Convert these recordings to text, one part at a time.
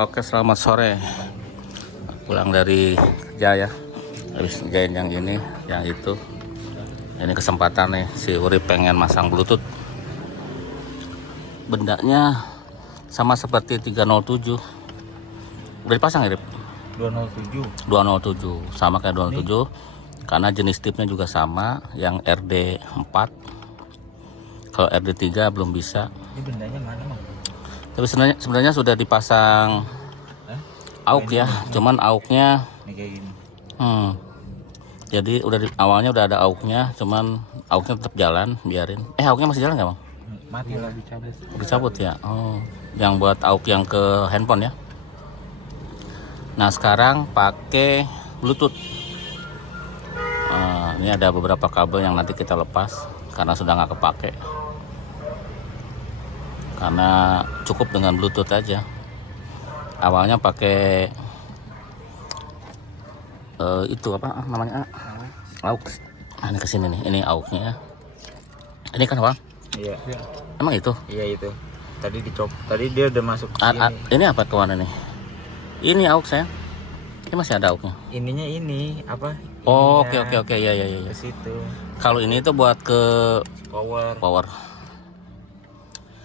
Oke, selamat sore. Pulang dari kerja ya. Habis ngerjain yang ini, yang itu. Ini kesempatan nih, si Urip pengen masang Bluetooth. Bendanya sama seperti 307. Udah dipasang ya, Rip? 207. 207, sama kayak 207. Karena jenis tipnya juga sama, yang RD4. Kalau RD3 belum bisa. Ini bendanya mana, Bang? Tapi sebenarnya sudah dipasang AUX ya, cuman AUX-nya Ini kayak gini. Jadi awalnya udah ada AUX-nya, cuman AUX-nya tetap jalan, biarin. AUX-nya masih jalan nggak, Bang? Mati lah, dicabut. Dicabut ya. Oh, yang buat AUX yang ke handphone ya. Nah, sekarang pakai Bluetooth. Ini ada beberapa kabel yang nanti kita lepas karena sudah nggak kepake. Karena cukup dengan Bluetooth aja. Awalnya pakai itu apa namanya, AUX. Ini kesini nih, ini AUX-nya ya. Ini kan, Bang? Iya. Emang itu? Iya itu. Tadi dia udah masuk ke sini. Ini apa ke mana nih? Ini AUX ya. Ini masih ada AUX-nya. Ininya ini apa? Oh, Ininya oke ya. Ke situ. Kalau ini itu buat ke power.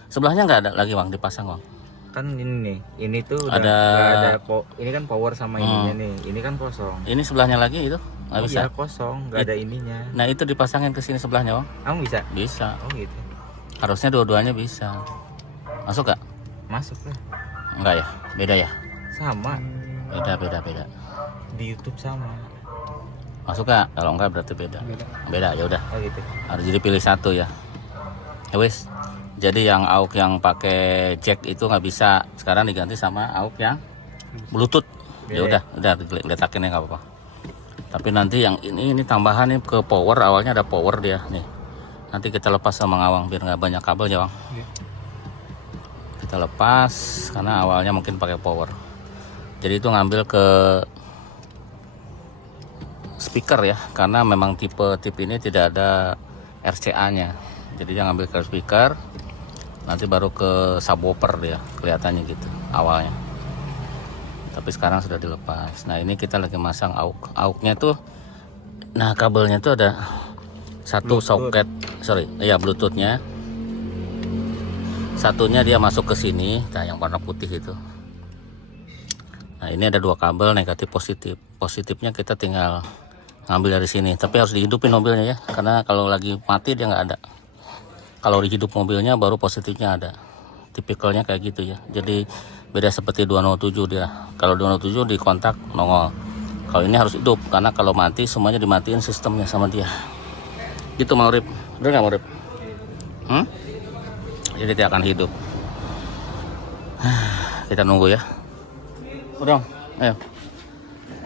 Sebelahnya nggak ada lagi, Bang, dipasang, Bang. Kan ini nih. Ini tuh udah Ada. nggak ada ini kan power sama ininya nih. Ini kan kosong. Ini sebelahnya lagi itu nggak bisa. Iya kosong, nggak ada ininya. Nah, itu dipasangin ke sini sebelahnya, Bang. Kamu bisa? Bisa. Oh gitu. Harusnya dua-duanya bisa. Masuk gak? Masuk lah. Enggak ya? Beda ya? Sama. Beda. Di YouTube sama. Masuk gak? Kalau enggak berarti beda. Beda ya udah. Oh gitu. Harus jadi pilih satu ya. Ya wis. Jadi yang AUX yang pakai jack itu nggak bisa. Sekarang diganti sama AUX yang Bluetooth. Ya udah letakin ya nggak apa-apa. Tapi nanti yang ini tambahan nih ke power. Awalnya ada power dia nih. Nanti kita lepas sama ngawang biar nggak banyak kabel ya, Bang. Kita lepas karena awalnya mungkin pakai power. Jadi itu ngambil ke speaker ya, karena memang tip ini tidak ada RCA-nya. Jadi dia ngambil ke speaker, nanti baru ke subwoofer dia kelihatannya gitu awalnya. Tapi sekarang sudah dilepas. Nah, ini kita lagi masang AUX. AUX-nya tuh, nah kabelnya tuh ada satu soket, Bluetooth-nya. Satunya dia masuk ke sini, nah yang warna putih itu. Nah, ini ada dua kabel negatif positif. Positifnya kita tinggal ngambil dari sini, tapi harus dihidupin mobilnya ya, karena kalau lagi mati dia nggak ada. Kalau dihidup mobilnya baru positifnya ada. Tipikalnya kayak gitu ya. Jadi beda seperti 207 dia. Kalau 207 di kontak nongol. Kalau ini harus hidup, karena kalau mati semuanya dimatiin sistemnya sama dia. Gitu mau Rip. Udah nggak mau Rip? Jadi dia akan hidup. Kita nunggu ya. Udah, ayo.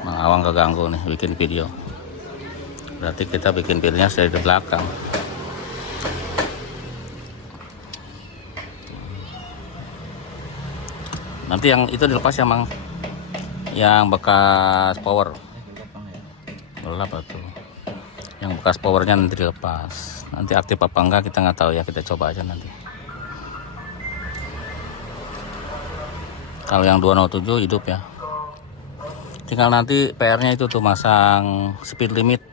Mang Awang keganggu nih bikin video. Berarti kita bikin videonya dari belakang. Nanti yang itu dilepas ya, Mang. Yang bekas power. Gelap tuh. Yang bekas powernya nanti dilepas. Nanti aktif apa enggak kita nggak tahu ya, kita coba aja nanti. Kalau yang 207 hidup ya. Tinggal nanti PR-nya itu tuh masang speed limit,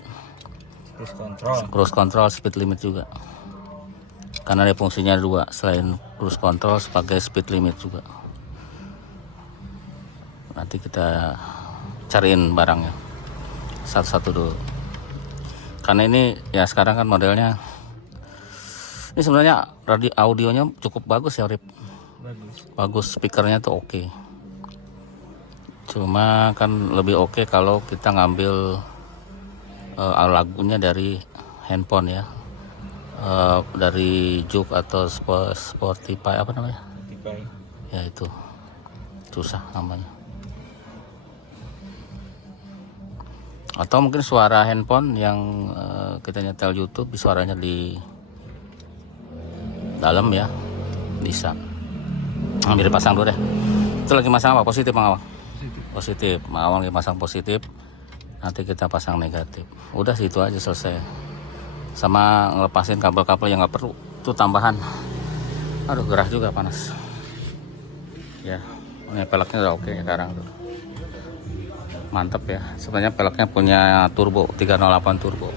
cruise control, speed limit juga. Karena ada fungsinya dua, selain cruise control sebagai speed limit juga. Nanti kita cariin barangnya satu-satu dulu. Karena ini ya sekarang kan modelnya ini sebenarnya audionya cukup bagus ya, Rip. Bagus, speakernya tuh oke. Cuma kan lebih oke kalau kita ngambil lagunya dari handphone ya, dari Juke atau Spotify apa namanya? Spotify. Ya itu susah namanya. Atau mungkin suara handphone yang kita nyetel YouTube, suaranya di dalam ya, bisa. Ambil pasang dulu deh. Itu lagi masang apa? Positif, Mang Awang? Positif. Mang Awang lagi masang positif. Nanti kita pasang negatif. Udah situ aja selesai. Sama ngelepasin kabel-kabel yang nggak perlu. Itu tambahan. Aduh, gerah juga panas. Ya. Ini peleknya udah oke sekarang tuh. Mantep ya. Sebenarnya peleknya punya turbo 308 turbo.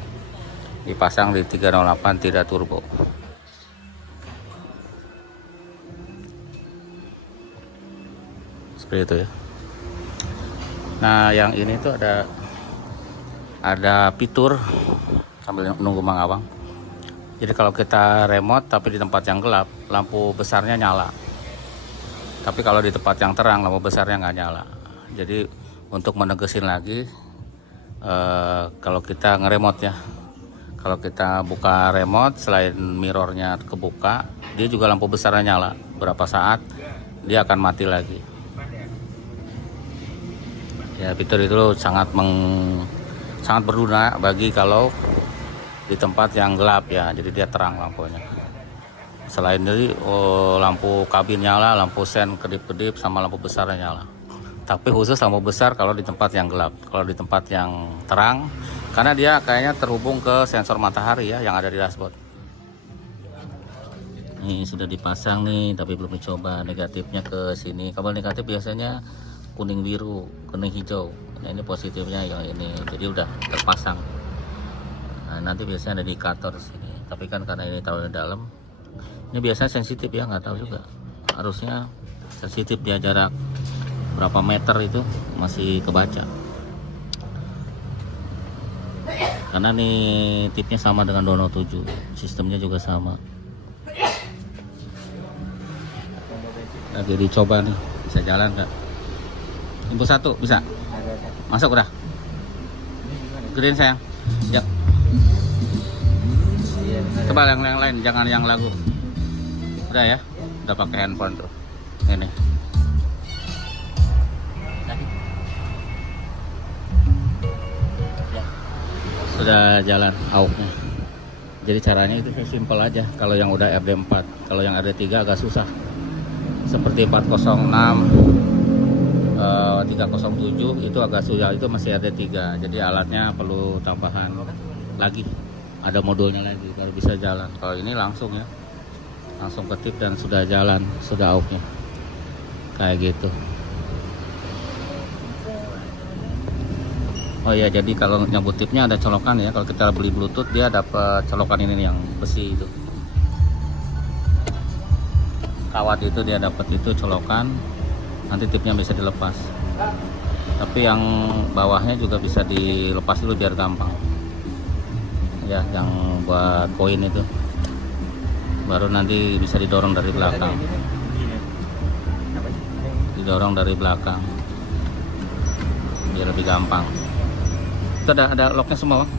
Dipasang di 308 tidak turbo. Seperti itu ya. Nah, yang ini tuh ada fitur sambil nunggu Mang Awang. Jadi kalau kita remote tapi di tempat yang gelap, lampu besarnya nyala. Tapi kalau di tempat yang terang, lampu besarnya nggak nyala. Jadi untuk menegesin lagi, kalau kita ngeremote ya, kalau kita buka remote, selain mirrornya kebuka, dia juga lampu besarnya nyala. Berapa saat dia akan mati lagi. Ya, fitur itu sangat berguna bagi kalau di tempat yang gelap ya, jadi dia terang lampunya. Selain dari lampu kabin nyala, lampu sen kedip-kedip sama lampu besarnya nyala. Tapi khusus lampu besar kalau di tempat yang gelap. Kalau di tempat yang terang, karena dia kayaknya terhubung ke sensor matahari ya yang ada di dashboard. Ini sudah dipasang nih, tapi belum dicoba. Negatifnya ke sini. Kabel negatif biasanya kuning biru, kuning hijau. Nah, ini positifnya yang ini. Jadi udah terpasang. Nah, nanti biasanya ada indikator di sini. Tapi kan karena ini taruh di dalam, ini biasanya sensitif ya, nggak tahu juga. Harusnya sensitif dia jarak berapa meter itu masih kebaca. Karena nih tipnya sama dengan Dono 7, sistemnya juga sama. Lagi dicoba nih, bisa jalan nggak? Input 1 bisa? Masuk udah? Gedein sayang. Ya. Coba yang lain, jangan yang lagu. Udah ya, udah pakai handphone tuh. Ini. Ya. Sudah jalan AUX-nya. Jadi caranya itu simpel aja. Kalau yang udah RD4, kalau yang RD3 agak susah. Seperti 406, 307 itu agak susah, itu masih RD3. Jadi alatnya perlu tambahan lagi. Ada modulnya lagi baru bisa jalan. Kalau ini langsung ya, langsung ketip dan sudah jalan, sudah AUX-nya kayak gitu. Oh ya, jadi kalau nyambut tipnya ada colokan ya. Kalau kita beli Bluetooth dia dapat colokan ini yang besi itu, kawat itu dia dapat itu colokan. Nanti tipnya bisa dilepas, tapi yang bawahnya juga bisa dilepas dulu biar gampang ya, yang buat koin itu baru nanti bisa didorong dari belakang, dari belakang biar lebih gampang. Itu ada locknya semua Bang?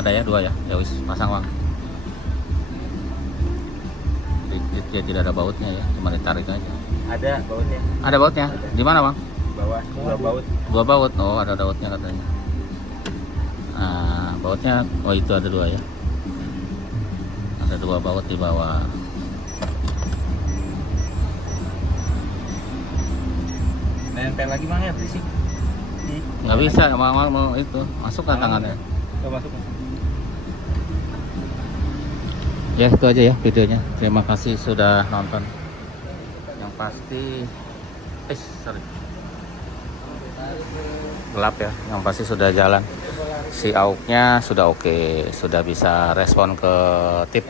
Ada ya, 2 ya, ya wis pasang Bang. Dia tidak ada bautnya ya, cuma ditarik aja. Ada bautnya. Ada bautnya? Di mana Bang? Bawah 2 baut. 2 baut. Oh, ada bautnya katanya. Nah, bautnya, oh itu ada 2 ya. Ada 2 baut di bawah. Nempel lagi Bang ya, berisik. Nggak bisa, mau itu masuk ke tangannya. Coba masuk. Ya itu aja ya videonya. Terima kasih sudah nonton. Yang pasti, sorry, gelap ya. Yang pasti sudah jalan. Si AUX-nya sudah oke, sudah bisa respon ke tip.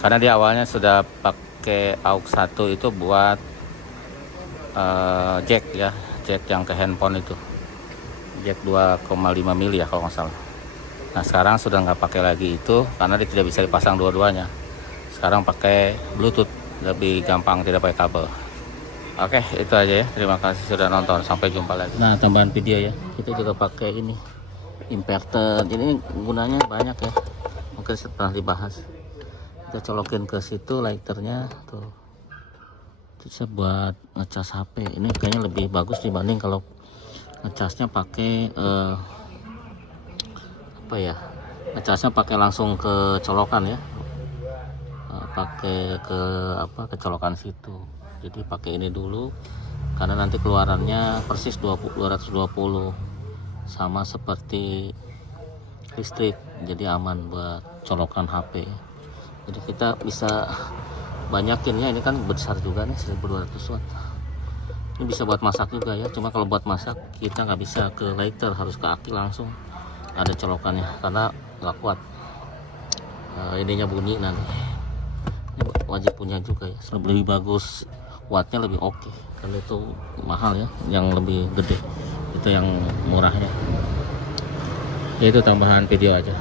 Karena di awalnya sudah pakai AUX 1 itu buat jack ya, jack yang ke handphone itu, jack 2,5 mili ya kalau nggak salah. Nah sekarang sudah nggak pakai lagi itu karena dia tidak bisa dipasang dua-duanya. Sekarang pakai Bluetooth, lebih gampang, tidak pakai kabel. Oke, itu aja ya. Terima kasih sudah nonton. Sampai jumpa lagi. Nah, tambahan video ya. Kita juga pakai ini inverter. Jadi gunanya banyak ya. Mungkin setelah dibahas. Kita colokin ke situ lighternya tuh. Bisa buat ngecas HP. Ini kayaknya lebih bagus dibanding kalau ngecasnya pakai ngecasnya pakai langsung ke colokan ya, pakai ke colokan situ. Jadi pakai ini dulu karena nanti keluarannya persis 220 sama seperti listrik, jadi aman buat colokan HP. Jadi kita bisa banyakinnya, ini kan besar juga nih 1200 watt. Ini bisa buat masak juga ya, cuma kalau buat masak kita nggak bisa ke lighter, harus ke aki langsung, ada colokannya karena nggak kuat. Ininya bunyi nanti. Ini wajib punya juga ya, lebih bagus, wattnya lebih oke. Kalau itu mahal ya, yang lebih gede itu yang murahnya. Itu tambahan video aja.